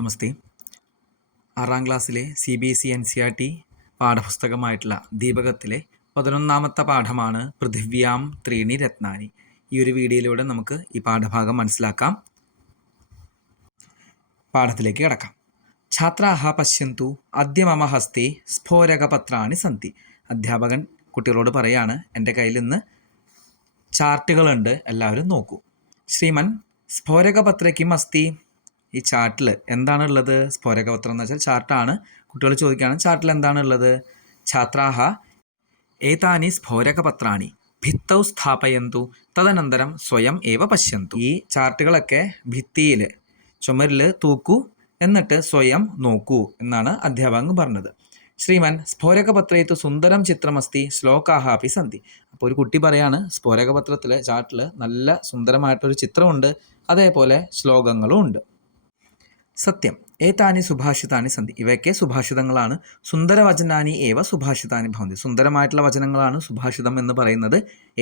നമസ്തേ. 6ാം ക്ലാസ്സിലെ CBSE NCERT പാഠപുസ്തകമായിട്ടുള്ള ദീപകത്തിലെ 11ാമത്തെ പാഠമാണ് പൃഥിവ്യാം ത്രീണി രത്നാനി. ഈ ഒരു വീഡിയോയിലൂടെ നമുക്ക് ഈ പാഠഭാഗം മനസ്സിലാക്കാം. പാഠത്തിലേക്ക് കിടക്കാം. ഛാത്രാഹ പശ്യന്തു അദ്യ മമ ഹസ്തേ സ്ഫോരകപത്രാണി സന്തി. അധ്യാപകൻ കുട്ടികളോട് പറയാണ്, എൻ്റെ കയ്യിൽ ഇന്ന് ചാർട്ടുകളുണ്ട്, എല്ലാവരും നോക്കൂ. ശ്രീമൻ സ്ഫോരകപത്ര കിം അസ്തി. ഈ ചാർട്ടിൽ എന്താണുള്ളത്? സ്ഫോരകപത്രം എന്ന് വെച്ചാൽ ചാർട്ടാണ്. കുട്ടികൾ ചോദിക്കുകയാണ്, ചാർട്ടിൽ എന്താണുള്ളത്? ഛാത്രാഹ ഏതാനി സ്ഫോരകപത്രാണി ഭിത്തൗ സ്ഥാപയന്തു തദനന്തരം സ്വയം ഏവ പശ്യന്തു. ഈ ചാർട്ടുകളൊക്കെ ഭിത്തിയിൽ, ചുമരിൽ തൂക്കൂ, എന്നിട്ട് സ്വയം നോക്കൂ എന്നാണ് അധ്യാപകൻ പറഞ്ഞത്. ശ്രീമൻ സ്ഫോരകപത്രേത്തു സുന്ദരം ചിത്രമസ്തി ശ്ലോകാഹ അപ്പി സന്തി. അപ്പോൾ ഒരു കുട്ടി പറയാണ്, സ്ഫോരകപത്രത്തിൽ ചാർട്ടിൽ നല്ല സുന്ദരമായിട്ടൊരു ചിത്രമുണ്ട്, അതേപോലെ ശ്ലോകങ്ങളും ഉണ്ട്. സത്യം ഏതാനി സുഭാഷിതാനി സന്ധി. ഇവയൊക്കെ സുഭാഷിതങ്ങളാണ്. സുന്ദരവചനാനി ഏവ സുഭാഷിതാനി ഭവന്തി. സുന്ദരമായിട്ടുള്ള വചനങ്ങളാണ് സുഭാഷിതം എന്ന് പറയുന്നത്.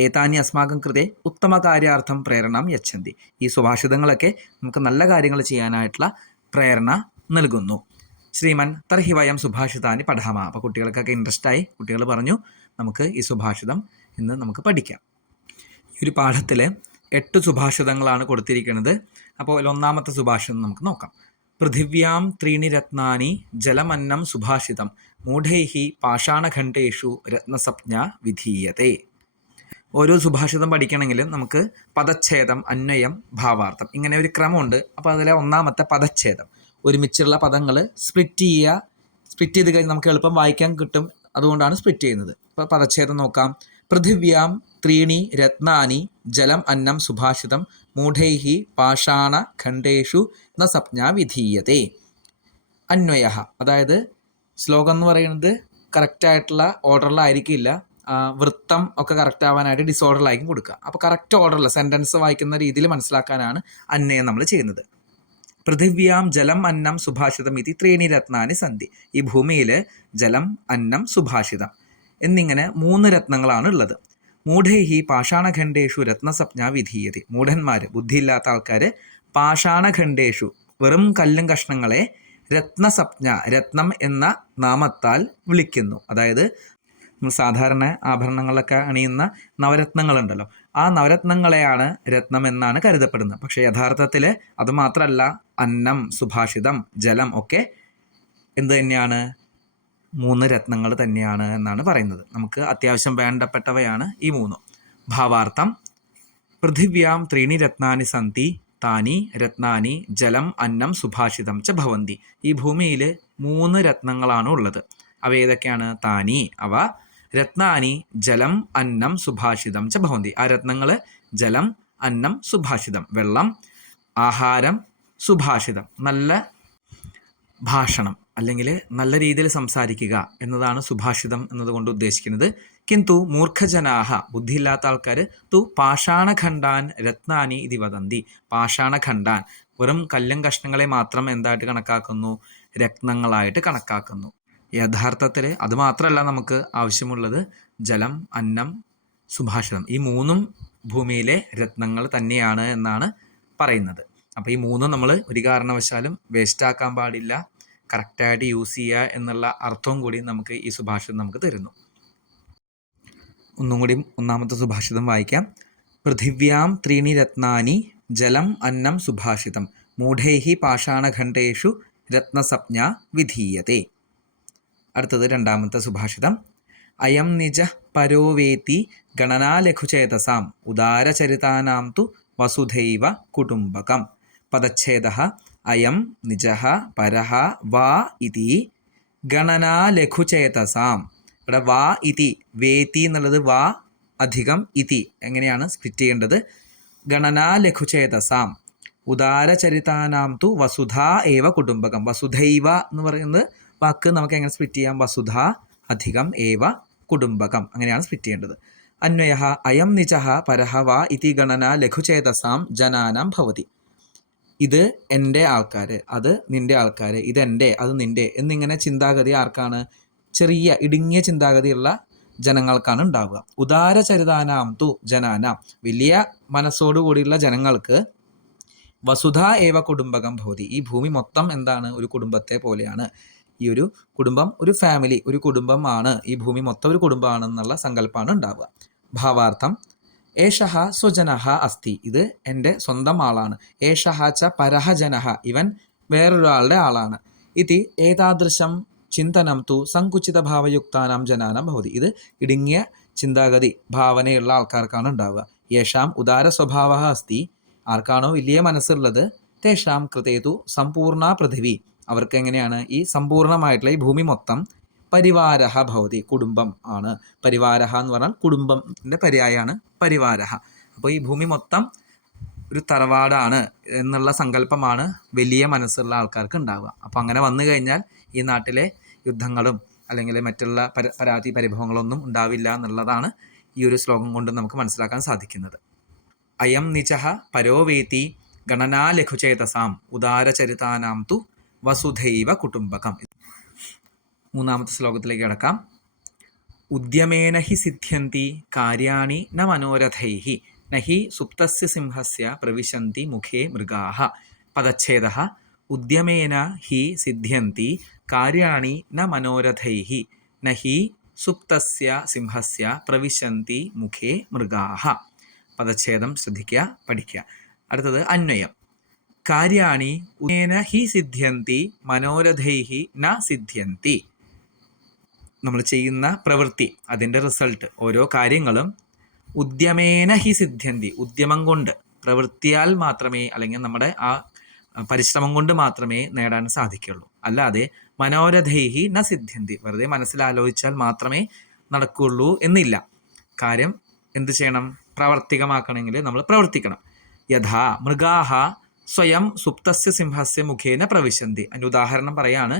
ഏതാനി അസ്മാകം കൃതേ ഉത്തമ കാര്യാർത്ഥം പ്രേരണ യച്ഛന്തി. ഈ സുഭാഷിതങ്ങളൊക്കെ നമുക്ക് നല്ല കാര്യങ്ങൾ ചെയ്യാനായിട്ടുള്ള പ്രേരണ നൽകുന്നു. ശ്രീമൻ തർഹി വയം സുഭാഷിതാനി പഠാമ. അപ്പോൾ കുട്ടികൾക്കൊക്കെ ഇൻട്രസ്റ്റായി. കുട്ടികൾ പറഞ്ഞു, നമുക്ക് ഈ സുഭാഷിതം ഇന്ന് നമുക്ക് പഠിക്കാം. ഈ ഒരു പാഠത്തിൽ 8 സുഭാഷിതങ്ങളാണ് കൊടുത്തിരിക്കുന്നത്. അപ്പോൾ 1ാമത്തെ സുഭാഷിതം നമുക്ക് നോക്കാം. പൃഥിവ്യാം ത്രീണി രത്നാനി ജലമന്നം സുഭാഷിതം മൂഢൈഹി പാഷാണഖണ്ഡേഷു രത്നസപ്ഞ വിധീയതേ. ഓരോ സുഭാഷിതം പഠിക്കണമെങ്കിൽ നമുക്ക് പദച്ഛേദം, അന്വയം, ഭാവാർത്ഥം, ഇങ്ങനെ ഒരു ക്രമമുണ്ട്. അപ്പോൾ അതിലെ 1ാമത്തെ പദച്ഛേദം, ഒരുമിച്ചുള്ള പദങ്ങൾ സ്പ്ലിറ്റ് ചെയ്ത് കഴിഞ്ഞ് നമുക്ക് എളുപ്പം വായിക്കാൻ കിട്ടും. അതുകൊണ്ടാണ് സ്പ്ലിറ്റ് ചെയ്യുന്നത്. അപ്പോൾ പദച്ഛേദം നോക്കാം. പൃഥിവ്യാം ത്രീണി രത്നാനി ജലം അന്നം സുഭാഷിതം മൂഢൈഹി പാഷാണ ഖണ്ഡേഷു ന സപ്ഞ വിധീയതേ. അന്വയ, അതായത് ശ്ലോകം എന്ന് പറയുന്നത് കറക്റ്റായിട്ടുള്ള ഓർഡറിലായിരിക്കില്ല. വൃത്തം ഒക്കെ കറക്റ്റ് ആവാനായിട്ട് ഡിസോർഡറിലായിരിക്കും കൊടുക്കുക. അപ്പോൾ കറക്റ്റ് ഓർഡറിൽ സെൻറ്റൻസ് വായിക്കുന്ന രീതിയിൽ മനസ്സിലാക്കാനാണ് അന്വയം നമ്മൾ ചെയ്യുന്നത്. പൃഥിവ്യാം ജലം അന്നം സുഭാഷിതം ഇതി ത്രീണി രത്നാനി സന്ധി. ഈ ഭൂമിയിൽ ജലം, അന്നം, സുഭാഷിതം എന്നിങ്ങനെ 3 രത്നങ്ങളാണ് ഉള്ളത്. മൂഢൈഹി പാഷാണഖണ്ഡേഷു രത്നസപ്ഞ വിധീയതി. മൂഢന്മാർ, ബുദ്ധിയില്ലാത്ത ആൾക്കാർ, പാഷാണഖണ്ഡേഷു വെറും കല്ലും കഷ്ണങ്ങളെ രത്നസപ്ഞ, രത്നം എന്ന നാമത്താൽ വിളിക്കുന്നു. അതായത് നമ്മൾ സാധാരണ ആഭരണങ്ങളിലൊക്കെ അണിയുന്ന നവരത്നങ്ങളുണ്ടല്ലോ, ആ നവരത്നങ്ങളെയാണ് രത്നം എന്നാണ് കരുതപ്പെടുന്നത്. പക്ഷേ യഥാർത്ഥത്തിൽ അതുമാത്രമല്ല, അന്നം, സുഭാഷിതം, ജലം ഒക്കെ എന്ത് തന്നെയാണ്? 3 രത്നങ്ങൾ തന്നെയാണ് എന്നാണ് പറയുന്നത്. നമുക്ക് അത്യാവശ്യം വേണ്ടപ്പെട്ടവയാണ് ഈ 3. ഭാവാർത്ഥം: പൃഥിവ്യാം ത്രീണി രത്നാനി സന്തി താനി രത്നാനി ജലം അന്നം സുഭാഷിതം ച ഭവന്തി. ഈ ഭൂമിയിൽ 3 രത്നങ്ങളാണ് ഉള്ളത്. അവ ഏതൊക്കെയാണ്? താനി, അവ, രത്നാനി ജലം അന്നം സുഭാഷിതം ച ഭവന്തി. ആ രത്നങ്ങൾ ജലം, അന്നം, സുഭാഷിതം, വെള്ളം, ആഹാരം, സുഭാഷിതം, നല്ല ഭാഷണം അല്ലെങ്കിൽ നല്ല രീതിയിൽ സംസാരിക്കുക എന്നതാണ് സുഭാഷിതം എന്നതുകൊണ്ട് ഉദ്ദേശിക്കുന്നത്. കിന്തു മൂർഖജനാഹ, ബുദ്ധിയില്ലാത്ത ആൾക്കാർ, തു പാഷാണഖണ്ഡാൻ രത്നാനി ഇതി വദന്തി. പാഷാണഖണ്ഡാൻ, വെറും കല്ലും കഷ്ണങ്ങളെ മാത്രം എന്തായിട്ട് കണക്കാക്കുന്നു? രത്നങ്ങളായിട്ട് കണക്കാക്കുന്നു. യഥാർത്ഥത്തിൽ അതുമാത്രമല്ല നമുക്ക് ആവശ്യമുള്ളത്, ജലം, അന്നം, സുഭാഷിതം, ഈ 3ഉം ഭൂമിയിലെ രത്നങ്ങൾ തന്നെയാണ് എന്നാണ് പറയുന്നത്. അപ്പോൾ ഈ 3ഉം നമ്മൾ ഒരു കാരണവശാലും വേസ്റ്റാക്കാൻ പാടില്ല, കറക്റ്റായിട്ട് യൂസ് ചെയ്യുക എന്നുള്ള അർത്ഥവും കൂടി നമുക്ക് ഈ സുഭാഷിതം നമുക്ക് തരുന്നു. ഒന്നും കൂടി 1ാമത്തെ സുഭാഷിതം വായിക്കാം. പൃഥിവ്യാം ത്രീണി രത്നാനി ജലം അന്നം സുഭാഷിതം മൂഢൈഹി പാഷാണഖണ്ഡേഷു രത്നസപ്ഞ വിധീയതേ. അടുത്തത് 2ാമത്തെ സുഭാഷിതം. അയം നിജ പരോവേത്തി ഗണനാലഘുചേതസാം ഉദാരചരിതാനാം തു വസുധൈവ കുടുംബകം. പദച്ഛേദഃ അയം നിജഃ പരഃ വാ ഇതി ഗണനാലഘുചേതസാം. ഇവിടെ വാ ഇതി, വേത്തി എന്നുള്ളത് വാ അധികം ഇതി, എങ്ങനെയാണ് സ്പ്ലിറ്റ് ചെയ്യേണ്ടത്? ഗണനാലഘുചേതസാം ഉദാരചരിതാനാം തു വസുധ ഏവ കുടുംബകം. വസുധൈവ എന്ന് പറയുന്നത് വാക്ക് നമുക്ക് എങ്ങനെ സ്പ്ലിറ്റ് ചെയ്യാം? വസുധ അധികം ഏവ കുടുംബകം, അങ്ങനെയാണ് സ്പ്ലിറ്റ് ചെയ്യേണ്ടത്. അന്വയ അയം നിജഃ പരഃ വാ ഇതി ഗണന ലഘുചേതസാം ജനാനാം ഭവതി. ഇത് എൻ്റെ ആൾക്കാർ, അത് നിൻ്റെ ആൾക്കാർ, ഇതെൻ്റെ, അത് നിൻ്റെ എന്നിങ്ങനെ ചിന്താഗതി ആർക്കാണ്? ചെറിയ ഇടുങ്ങിയ ചിന്താഗതിയുള്ള ജനങ്ങൾക്കാണ് ഉണ്ടാവുക. ഉദാരചരിതാനാം തു ജനാനാം, വലിയ മനസ്സോടുകൂടിയുള്ള ജനങ്ങൾക്ക് വസുധ ഏവ കുടുംബകം ഭവതി. ഈ ഭൂമി മൊത്തം എന്താണ്? ഒരു കുടുംബത്തെ പോലെയാണ്. ഈ ഒരു കുടുംബം ഒരു ഫാമിലി, ഒരു കുടുംബമാണ്. ഈ ഭൂമി മൊത്തം ഒരു കുടുംബമാണെന്നുള്ള സങ്കല്പമാണ് ഉണ്ടാവുക. ഭാവാർത്ഥം ഏഷഹ സ്വജനഹ അസ്തി. ഇത് എൻ്റെ സ്വന്തം ആളാണ്. ഏഷഹ ച പരഹ ജനഹ. ഇവൻ വേറൊരാളുടെ ആളാണ്. ഇതി ഏതാദൃശം ചിന്തനം തു സങ്കുചിത ഭാവയുക്താനാം ജനാനാം ഭവതി. ഇത് ഇടുങ്ങിയ ചിന്താഗതി ഭാവനയുള്ള ആൾക്കാർക്കാണ് ഉണ്ടാവുക. യേഷാം ഉദാര സ്വഭാവ അസ്തി. ആർക്കാണോ വലിയ മനസ്സുള്ളത്, തേഷാം കൃതേതു സമ്പൂർണ പൃഥിവി. അവർക്ക് എങ്ങനെയാണ്? ഈ സമ്പൂർണമായിട്ടുള്ള ഈ ഭൂമി മൊത്തം പരിവാരഹ ഭവതി. കുടുംബം ആണ്. പരിവാരഹ എന്ന് പറഞ്ഞാൽ കുടുംബത്തിൻ്റെ പര്യായമാണ് പരിവാരഹ. അപ്പോൾ ഈ ഭൂമി മൊത്തം ഒരു തറവാടാണ് എന്നുള്ള സങ്കല്പമാണ് വലിയ മനസ്സുള്ള ആൾക്കാർക്ക് ഉണ്ടാവുക. അപ്പോൾ അങ്ങനെ വന്നു കഴിഞ്ഞാൽ ഈ നാട്ടിലെ യുദ്ധങ്ങളും അല്ലെങ്കിൽ മറ്റുള്ള പരാതി പരിഭവങ്ങളൊന്നും ഉണ്ടാവില്ല എന്നുള്ളതാണ് ഈ ഒരു ശ്ലോകം കൊണ്ട് നമുക്ക് മനസ്സിലാക്കാൻ സാധിക്കുന്നത്. അയം നിചഃ പരോവേത്തി ഗണനാ ലഘുചേതസാം ഉദാരചരിതാനാം തു വസുധൈവ കുടുംബകം. മൂന്നാമത്തെ ശ്ലോകത്തിലേക്ക് കിടക്കാം. ഉദ്യമേന ഹി സിദ്ധ്യന്തി കാര്യാണി ന മനോരഥൈഃ നഹി സുപ്തസ്യ സിംഹസ്യ പ്രവിശന്തി മുഖേ മൃഗാഃ. പദച്ഛേദഃ ഉദ്യമേന ഹി സിദ്ധ്യന്തി കാര്യാണി ന മനോരഥൈഃ നഹി സുപ്തസ്യ സിംഹസ്യ പ്രവിശന്തി മുഖേ മൃഗാഃ. പദച്ഛേദം ശ്രദ്ധിക്കുക, പഠിക്കുക. അടുത്തത് അന്വയം. കാര്യാണി ഉദ്യമേന ഹി സിദ്ധ്യന്തി മനോരഥൈഃ ന സിദ്ധ്യന്തി. നമ്മൾ ചെയ്യുന്ന പ്രവൃത്തി, അതിൻ്റെ റിസൾട്ട്, ഓരോ കാര്യങ്ങളും ഉദ്യമേന ഹി സിദ്ധ്യന്തി, ഉദ്യമം കൊണ്ട്, പ്രവൃത്തിയാൽ മാത്രമേ, അല്ലെങ്കിൽ നമ്മുടെ ആ പരിശ്രമം കൊണ്ട് മാത്രമേ നേടാൻ സാധിക്കുള്ളൂ. അല്ലാതെ മനോരഥൈഹി ന സിദ്ധ്യന്തി, വെറുതെ മനസ്സിലാലോചിച്ചാൽ മാത്രമേ നടക്കുകയുള്ളൂ എന്നില്ല. കാര്യം എന്ത് ചെയ്യണം? പ്രാവർത്തികമാക്കണമെങ്കിൽ നമ്മൾ പ്രവർത്തിക്കണം. യഥാ മൃഗാഹ സ്വയം സുപ്തസ്യ സിംഹസ്യ മുഖേന പ്രവിശന്തി. അതിൻ്റെ ഉദാഹരണം പറയാണ്.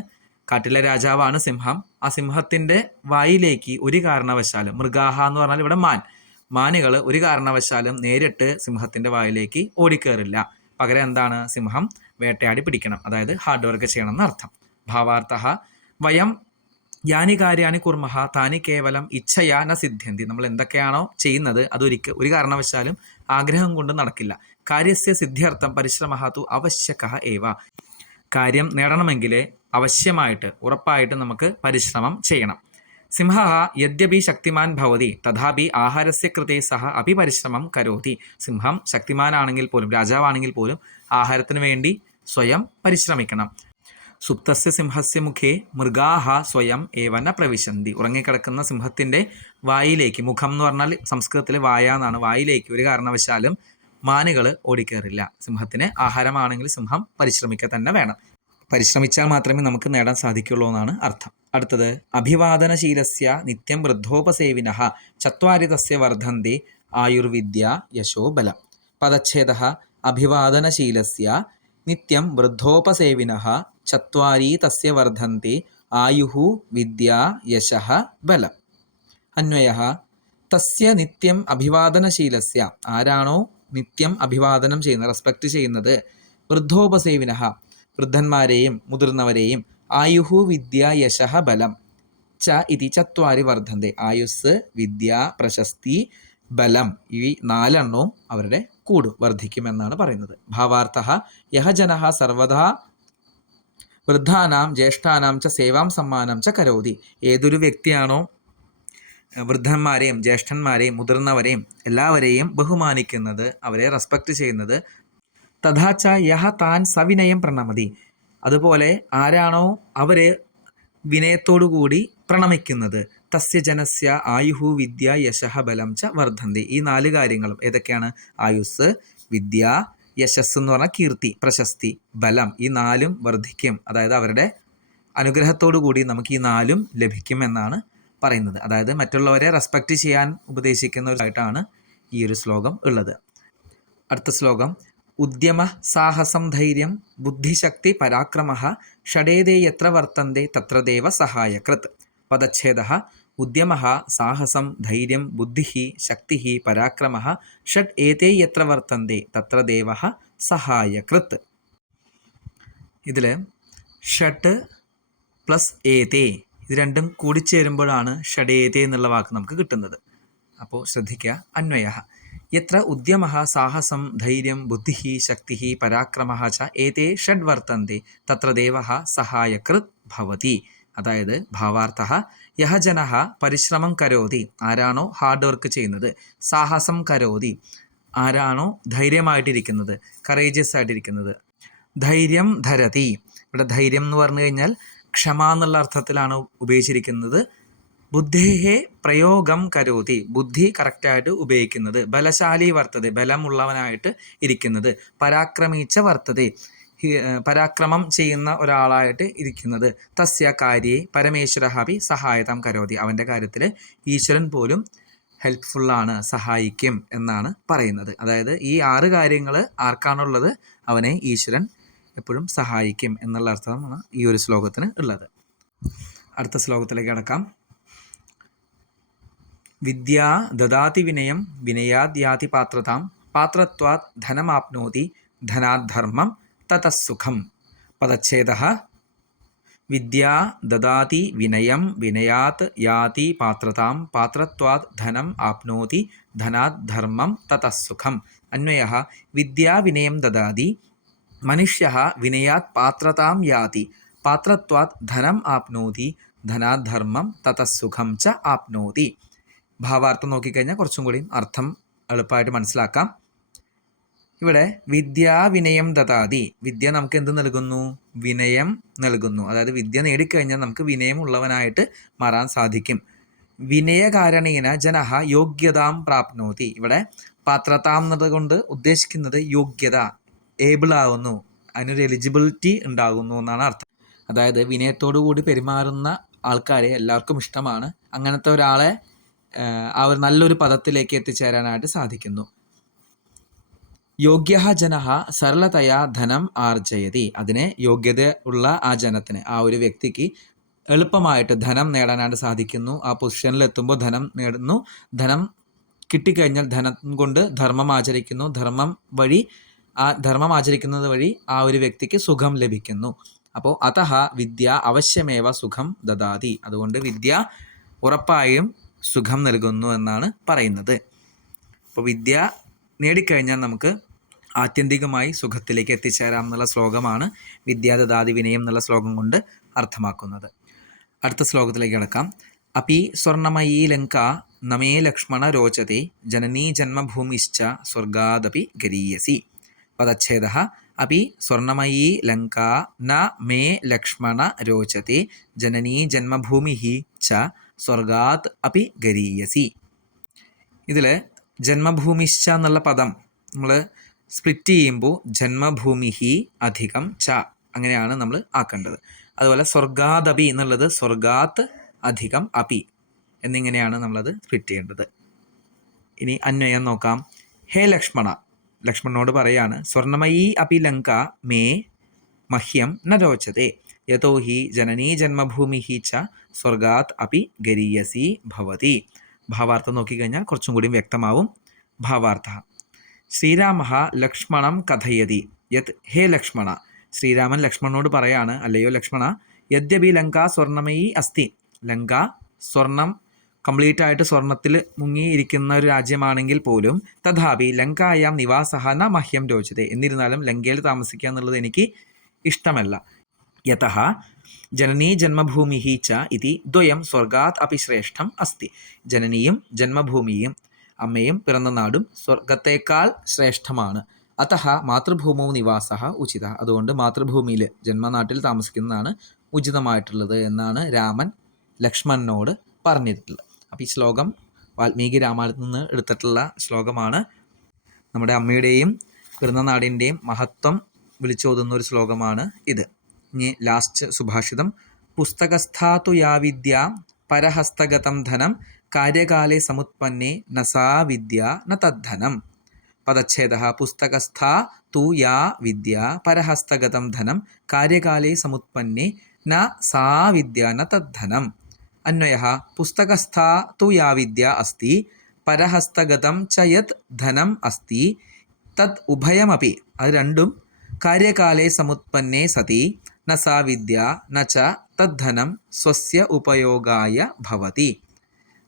കാട്ടിലെ രാജാവാണ് സിംഹം. ആ സിംഹത്തിൻ്റെ വായിലേക്ക് ഒരു കാരണവശാലും, മൃഗാഹ എന്ന് പറഞ്ഞാൽ ഇവിടെ മാനുകൾ ഒരു കാരണവശാലും നേരിട്ട് സിംഹത്തിൻ്റെ വായിലേക്ക് ഓടിക്കേറില്ല. പകരം എന്താണ്? സിംഹം വേട്ടയാടി പിടിക്കണം, അതായത് ഹാർഡ് വർക്ക് ചെയ്യണം എന്നർത്ഥം. ഭാവാർത്ഥ വയം യാനി കാര്യാണി കുർമഹ താനി കേവലം ഇച്ഛയാ ന സിദ്ധ്യന്തി. നമ്മൾ എന്തൊക്കെയാണോ ചെയ്യുന്നത് ഒരു കാരണവശാലും ആഗ്രഹം കൊണ്ട് നടക്കില്ല. കാര്യസ്യ സിദ്ധ്യർത്ഥം പരിശ്രമഃ തു അവശ്യകഃ ഏവ. കാര്യം നേടണമെങ്കിൽ അവശ്യമായിട്ട്, ഉറപ്പായിട്ട് നമുക്ക് പരിശ്രമം ചെയ്യണം. സിംഹഃ യദ്യപി ശക്തിമാൻ ഭവതി തഥാപി ആഹാരസ്യ കൃതേ സഹ അപി പരിശ്രമം കരോതി. സിംഹം ശക്തിമാനാണെങ്കിൽ പോലും, രാജാവാണെങ്കിൽ പോലും ആഹാരത്തിന് വേണ്ടി സ്വയം പരിശ്രമിക്കണം. സുപ്തസ്യ സിംഹസ്യ മുഖേ മൃഗാഹ സ്വയം ഏവന പ്രവിശന്തി. ഉറങ്ങിക്കിടക്കുന്ന സിംഹത്തിൻ്റെ വായിലേക്ക്, മുഖം എന്ന് പറഞ്ഞാൽ സംസ്കൃതത്തിൽ വായ എന്നാണ്, വായിലേക്ക് ഒരു കാരണവശാലും മാനുകൾ ഓടിക്കേറില്ല. സിംഹത്തിന് ആഹാരമാണെങ്കിൽ സിംഹം പരിശ്രമിക്കുക തന്നെ വേണം. പരിശ്രമിച്ചാൽ മാത്രമേ നമുക്ക് നേടാൻ സാധിക്കുള്ളൂ എന്നാണ് അർത്ഥം. അടുത്തത് അഭിവാദനശീലസ്യ നിത്യം വൃദ്ധോപസേവിനഃ ചത്വാരി തസ്യ വർദ്ധന്തി ആയുർവിദ്യ യശോ ബലം. പദച്ഛേദഃ അഭിവാദനശീലസ്യ നിത്യം വൃദ്ധോപസേവിനഃ ചത്വാരി തസ്യ വർദ്ധന്തി ആയുഃ വിദ്യ യശഃ ബലം. അന്വയഃ തസ്യ നിത്യം അഭിവാദനശീലസ്യ. ആരാണോ നിത്യം അഭിവാദനം ചെയ്യുന്നത്, റെസ്പെക്റ്റ് ചെയ്യുന്നത്, വൃദ്ധോപസേവിനഃ വൃദ്ധന്മാരെയും മുതിർന്നവരെയും, ആയുഃ വിദ്യ യശഃ ബലം ച ഇതി ചത്വാരി വർദ്ധന്തി. ആയുസ്, വിദ്യ, പ്രശസ്തി, ബലം, ഈ 4 എണ്ണവും അവരുടെ വർദ്ധിക്കുമെന്നാണ് പറയുന്നത്. ഭാവാർത്ഥഃ യഹ ജനഃ സർവദാ വൃദ്ധാനാം ജ്യേഷ്ഠാനാം ച സേവാം സമ്മാനം ച കരോതി. ഏതൊരു വ്യക്തിയാണോ വൃദ്ധന്മാരെയും ജ്യേഷ്ഠന്മാരെയും മുതിർന്നവരെയും എല്ലാവരെയും ബഹുമാനിക്കുന്നത്, അവരെ റെസ്പെക്റ്റ് ചെയ്യുന്നത്, തഥാച്ച യഹ താൻ സവിനയം പ്രണമതി. അതുപോലെ ആരാണോ അവരെ വിനയത്തോടുകൂടി പ്രണമിക്കുന്നത്, തസ്യ ജനസ്യ ആയുഃ വിദ്യ യശഃ ബലം ച വർദ്ധന്തി. ഈ 4 കാര്യങ്ങളും ഏതൊക്കെയാണ്? ആയുസ്, വിദ്യ, യശസ് എന്ന് പറഞ്ഞാൽ കീർത്തി, പ്രശസ്തി, ബലം, ഈ 4ഉം വർദ്ധിക്കും. അതായത് അവരുടെ അനുഗ്രഹത്തോടു കൂടി നമുക്ക് ഈ 4ഉം ലഭിക്കും എന്നാണ് പറയുന്നത്. അതായത് മറ്റുള്ളവരെ റെസ്പെക്റ്റ് ചെയ്യാൻ ഉപദേശിക്കുന്നതായിട്ടാണ് ഈ ഒരു ശ്ലോകം ഉള്ളത്. അടുത്ത ശ്ലോകം. ഉദ്യമ സാഹസം ധൈര്യം ബുദ്ധിശക്തി പരാക്രമഃ ഷഡേതേ യത്ര വർത്തന്തെ തത്ര ദേവ സഹായകൃത്. പദച്ഛേദഃ ഉദ്യമഃ സാഹസം ധൈര്യം ബുദ്ധിഃ ശക്തിഃ പരാക്രമഃ ഷഡ് ഏതേ യത്ര വർത്തന്തെ തത്ര ദേവഃ സഹായകൃത്. ഇതിൽ ഷഡ് പ്ലസ് ഏതേ, ഇത് രണ്ടും കൂടിച്ചേരുമ്പോഴാണ് ഷഡേതേ എന്നുള്ള വാക്ക് നമുക്ക് കിട്ടുന്നത്. അപ്പോൾ ശ്രദ്ധിക്കുക. അന്വയഃ യത്ര ഉദ്യമഃ സാഹസം ധൈര്യം ബുദ്ധിഃ ശക്തിഃ പരാക്രമഃ ച ഏതേ ഷഡ് വർത്തന്തെ തത്ര ദേവഃ സഹായകൃത് ഭവതി. അതായത് ഭാവാർത്ഥഃ യഹ ജനഃ പരിശ്രമം കരോതി, ആരാണോ ഹാർഡ് വർക്ക് ചെയ്യുന്നത്, സാഹസം കരോതി, ആരാണോ ധൈര്യമായിട്ടിരിക്കുന്നത്, കറേജിയസ് ആയിട്ടിരിക്കുന്നത്, ധൈര്യം ധരതി. ഇവിടെ ധൈര്യം എന്ന് പറഞ്ഞു കഴിഞ്ഞാൽ ക്ഷമ എന്നുള്ള അർത്ഥത്തിലാണ് ഉപയോഗിച്ചിരിക്കുന്നത്. ബുദ്ധേഹേ പ്രയോഗം കരോതി, ബുദ്ധി കറക്റ്റായിട്ട് ഉപയോഗിക്കുന്നത്. ബലശാലി വർത്തതെ, ബലമുള്ളവനായിട്ട് ഇരിക്കുന്നത്. പരാക്രമീച്ച വർത്തതെ, പരാക്രമം ചെയ്യുന്ന ഒരാളായിട്ട് ഇരിക്കുന്നത്. തസ്യ കാര്യേ പരമേശ്വരഃ അപി സഹായതാം കരോതി, അവൻ്റെ കാര്യത്തിൽ ഈശ്വരൻ പോലും ഹെൽപ്ഫുള്ളാണ്, സഹായിക്കും എന്നാണ് പറയുന്നത്. അതായത് ഈ 6 കാര്യങ്ങൾ ആർക്കാണുള്ളത്, അവനെ ഈശ്വരൻ എപ്പോഴും സഹായിക്കും എന്നുള്ള അർത്ഥമാണ് ഈ ഒരു ശ്ലോകത്തിന് ഉള്ളത്. അടുത്ത ശ്ലോകത്തിലേക്ക് കടക്കാം. വിദ്യാ ദദാതി വിനയം വിനയാദ് യാതി പാത്രതാം പാത്രത്വാത് ധനമാപ്നോതി ധനാത് ധർമ്മം തതഃസുഖം. പദച്ഛേദഃ വിദ്യാ ദദാതി വിനയം വിനയാത് യാതി പാത്രതാം പാത്രത്വാത് ധനം ആപ്നോതി ധനാത് ധർമ്മം തതഃസുഖം. അന്വയഃ വിദ്യാ വിനയം ദദാതി മനുഷ്യഃ വിനയാത് പാത്രതാം യാതി പാത്രത്വാത് ധനം ആപ്നോതി ധനാത് ധർമ്മം തതഃസുഖം ച ആപ്നോതി. ഭാവാർത്ഥം നോക്കിക്കഴിഞ്ഞാൽ കുറച്ചും കൂടി അർത്ഥം എളുപ്പമായിട്ട് മനസ്സിലാക്കാം. ഇവിടെ വിദ്യാവിനയം ദദാതി, വിദ്യ നമുക്ക് എന്ത് നൽകുന്നു, വിനയം നൽകുന്നു. അതായത് വിദ്യ നേടിക്കഴിഞ്ഞാൽ നമുക്ക് വിനയമുള്ളവനായിട്ട് മാറാൻ സാധിക്കും. വിനയകാരണേന ജനഃ യോഗ്യതാം പ്രാപ്നോതി. ഇവിടെ പാത്രതാം എന്നതുകൊണ്ട് ഉദ്ദേശിക്കുന്നത് യോഗ്യത, ഏബിൾ ആകുന്നു, അതിനൊരു എലിജിബിലിറ്റി ഉണ്ടാകുന്നു എന്നാണ് അർത്ഥം. അതായത് വിനയത്തോടു കൂടി പെരുമാറുന്ന ആൾക്കാരെ എല്ലാവർക്കും ഇഷ്ടമാണ്. അങ്ങനത്തെ ഒരാളെ ആ ഒരു നല്ലൊരു പദത്തിലേക്ക് എത്തിച്ചേരാനായിട്ട് സാധിക്കുന്നു. യോഗ്യഃ ജനഃ സരളതയാ ധനം ആർജയതി, അതിനെ യോഗ്യത ഉള്ള ആ ജനത്തിന്, ആ ഒരു വ്യക്തിക്ക് എളുപ്പമായിട്ട് ധനം നേടാനായിട്ട് സാധിക്കുന്നു. ആ പൊസിഷനിലെത്തുമ്പോൾ ധനം നേടുന്നു. ധനം കിട്ടിക്കഴിഞ്ഞാൽ ധനം കൊണ്ട് ധർമ്മം ആചരിക്കുന്നു. ധർമ്മം ആചരിക്കുന്നത് വഴി ആ ഒരു വ്യക്തിക്ക് സുഖം ലഭിക്കുന്നു. അപ്പോൾ അതഃ വിദ്യ അവശ്യമേവ സുഖം ദദാതി, അതുകൊണ്ട് വിദ്യ ഉറപ്പായും സുഖം നൽകുന്നു എന്നാണ് പറയുന്നത്. അപ്പോൾ വിദ്യ നേടിക്കഴിഞ്ഞാൽ നമുക്ക് ആത്യന്തികമായി സുഖത്തിലേക്ക് എത്തിച്ചേരാം എന്നുള്ള ശ്ലോകമാണ് വിദ്യാദദാതി വിനയം എന്നുള്ള ശ്ലോകം കൊണ്ട് അർത്ഥമാക്കുന്നത്. അടുത്ത ശ്ലോകത്തിലേക്ക് കിടക്കാം. അപി സ്വർണമയീ ലങ്ക നമേ ലക്ഷ്മണ രോചത്തെ ജനനീ ജന്മഭൂമിശ്ച സ്വർഗാദപി ഗരീയസി. പദച്ഛേദഃ അപി സ്വർണമയീ ലങ്ക ന മേ ലക്ഷ്മണ രോചത്തെ ജനനീ ജന്മഭൂമിഃ ച സ്വർഗാത് അപി ഗരീയസി. ഇതിൽ ജന്മഭൂമിശ്ച എന്നുള്ള പദം നമ്മൾ സ്പ്ലിറ്റ് ചെയ്യുമ്പോൾ ജന്മഭൂമിഹി അധികം ച അങ്ങനെയാണ് നമ്മൾ ആക്കേണ്ടത്. അതുപോലെ സ്വർഗാദപി എന്നുള്ളത് സ്വർഗാത്ത് അധികം അപി എന്നിങ്ങനെയാണ് നമ്മളത് സ്പ്ലിറ്റ് ചെയ്യേണ്ടത്. ഇനി അന്വയം നോക്കാം. ഹേ ലക്ഷ്മണ, ലക്ഷ്മണനോട് പറയാണ്, സ്വർണമയീ അപി ലങ്ക മേ മഹ്യം ന രോചത്തെ യതോ ഹി ജനനീ ജന്മഭൂമിഹി ച സ്വർഗാത് അപി ഗരീയസി ഭവതി. ഭാവാർത്ഥം നോക്കിക്കഴിഞ്ഞാൽ കുറച്ചും കൂടി വ്യക്തമാവും. ഭാവാർത്ഥ ശ്രീരാമഃ ലക്ഷ്മണം കഥയതി യത് ഹേ ലക്ഷ്മണ, ശ്രീരാമൻ ലക്ഷ്മണനോട് പറയാണ്, അല്ലയോ ലക്ഷ്മണ, യദ്യപി ലങ്ക സ്വർണമയീ അസ്തി, ലങ്ക സ്വർണം കംപ്ലീറ്റ് ആയിട്ട് സ്വർണത്തിൽ മുങ്ങിയിരിക്കുന്ന ഒരു രാജ്യമാണെങ്കിൽ പോലും തഥാപി ലങ്കായാം നിവാസഃ ന മഹ്യം രോചത്തെ, എന്നിരുന്നാലും ലങ്കയിൽ താമസിക്കുക എന്നുള്ളത് എനിക്ക് ഇഷ്ടമല്ല. യതഃ ജനനീ ജന്മഭൂമിഃ ച ഇതി ദ്വയം സ്വർഗാത് അപി ശ്രേഷ്ഠം അസ്തി. ജനനിയും ജന്മഭൂമിയും, അമ്മയും പിറന്ന നാടും സ്വർഗത്തേക്കാൾ ശ്രേഷ്ഠമാണ്. അതഃ മാതൃഭൂമോ നിവാസഃ ഉചിത, അതുകൊണ്ട് മാതൃഭൂമിയിൽ ജന്മനാട്ടിൽ താമസിക്കുന്നതാണ് ഉചിതമായിട്ടുള്ളത് എന്നാണ് രാമൻ ലക്ഷ്മണനോട് പറഞ്ഞിട്ടുള്ളത്. അപ്പോൾ ഈ ശ്ലോകം വാൽമീകി രാമായണത്തിൽ നിന്ന് എടുത്തിട്ടുള്ള ശ്ലോകമാണ്. നമ്മുടെ അമ്മയുടെയും പിറന്ന നാടിൻ്റെയും മഹത്വം വിളിച്ചോതുന്ന ഒരു ശ്ലോകമാണ് ഇത്. ഇനി ലാസ്റ്റ് സുഭാഷിതം. പുസ്തകസ്ഥാതു യാ വിദ്യ പരഹസ്തഗതം ധനം കാര്യകാലേ സമുത്പന്നേ ന സാ വിദ്യ ന തദ്ധനം. പദച്ഛേദഃ പുസ്തകസ്ഥാ തു യാ വിദ്യ പരഹസ്തഗതം ധനം കാര്യകാലേ സമുത്പന്നേ ന സാ വിദ്യ ന തദ്ധനം. അന്വയഃ പുസ്തകസ്ഥാ തു യാ വിദ്യ അസ്തി പരഹസ്തഗതം ച യത് ധനം അസ്തി തത് ഉഭയമപി, അത് രണ്ടും കാര്യകാലേ സമുത്പന്നേ സതി ന സാ വിദ്യ ന ച തദ്ധനം സ്വസ്യ ഉപയോഗായ ഭവതി.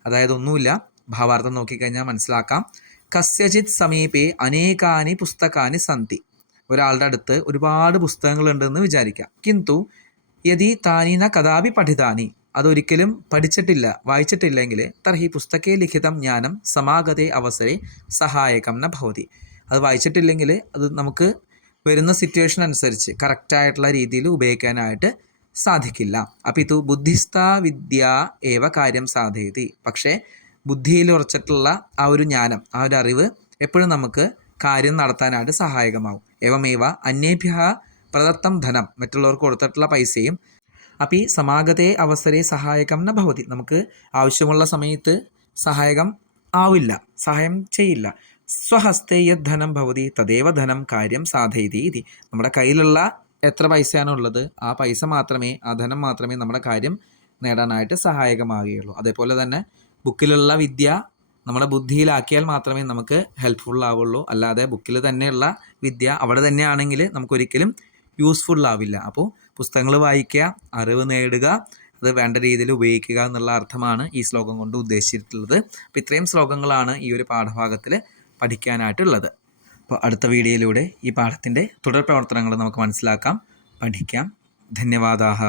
അതായത് ഒന്നുമില്ല, ഭാവാർത്ഥം നോക്കിക്കഴിഞ്ഞാൽ മനസ്സിലാക്കാം. കസ്യചിത് സമീപേ അനേകാനി പുസ്തകാനി സന്തി. ഒരാളുടെ അടുത്ത് ഒരുപാട് പുസ്തകങ്ങളുണ്ടെന്ന് വിചാരിക്കാം. കിന്തു യദി താനി ന കഥാപി പഠിതാനി, അതൊരിക്കലും പഠിച്ചിട്ടില്ല, വായിച്ചിട്ടില്ലെങ്കിൽ തർഹി പുസ്തകേ ലിഖിതം ജ്ഞാനം സമാഗതേ അവസരെ സഹായകം ന ഭവതി. അത് വായിച്ചിട്ടില്ലെങ്കിൽ അത് നമുക്ക് വരുന്ന സിറ്റുവേഷൻ അനുസരിച്ച് കറക്റ്റായിട്ടുള്ള രീതിയിൽ ഉപയോഗിക്കാനായിട്ട് സാധിക്കില്ല. അപ്പം ഇത് ബുദ്ധിസ്ഥ വിദ്യ ഏവ കാര്യം സാധയതി. പക്ഷേ ബുദ്ധിയിൽ ഉറച്ചിട്ടുള്ള ആ ഒരു ജ്ഞാനം, ആ ഒരു അറിവ് എപ്പോഴും നമുക്ക് കാര്യം നടത്താനായിട്ട് സഹായകമാവും. ഏവമേവ അന്യേഭ്യ പ്രദത്തം ധനം, മറ്റുള്ളവർക്ക് കൊടുത്തിട്ടുള്ള പൈസയും അപ്പം ഈ സമാഗതേ അവസരേ സഹായകം ന ഭവതി, നമുക്ക് ആവശ്യമുള്ള സമയത്ത് സഹായകം ആവില്ല, സഹായം ചെയ്യില്ല. സ്വഹസ്തേ യത് ധനം ഭവതി തദേവ ധനം കാര്യം സാധയതി ഇതി. നമ്മുടെ കയ്യിലുള്ള എത്ര പൈസയാണോ ഉള്ളത് ആ പൈസ മാത്രമേ, ആ ധനം മാത്രമേ നമ്മുടെ കാര്യം നേടാനായിട്ട് സഹായകമാകുകയുള്ളൂ. അതേപോലെ തന്നെ ബുക്കിലുള്ള വിദ്യ നമ്മുടെ ബുദ്ധിയിലാക്കിയാൽ മാത്രമേ നമുക്ക് ഹെൽപ്ഫുൾ ആവുള്ളൂ. അല്ലാതെ ബുക്കിൽ തന്നെയുള്ള വിദ്യ അവിടെ തന്നെയാണെങ്കിൽ നമുക്കൊരിക്കലും യൂസ്ഫുൾ ആവില്ല. അപ്പോൾ പുസ്തകങ്ങൾ വായിക്കുക, അറിവ് നേടുക, അത് വേണ്ട രീതിയിൽ ഉപയോഗിക്കുക എന്നുള്ള അർത്ഥമാണ് ഈ ശ്ലോകം കൊണ്ട് ഉദ്ദേശിച്ചിട്ടുള്ളത്. അപ്പോൾ ഇത്രയും ശ്ലോകങ്ങളാണ് ഈ ഒരു പാഠഭാഗത്തിൽ പഠിക്കാനായിട്ടുള്ളത്. അപ്പോൾ അടുത്ത വീഡിയോയിലൂടെ ഈ പാഠത്തിൻ്റെ തുടർ പ്രവർത്തനങ്ങൾ നമുക്ക് മനസ്സിലാക്കാം, പഠിക്കാം. ധന്യവാദാഹ.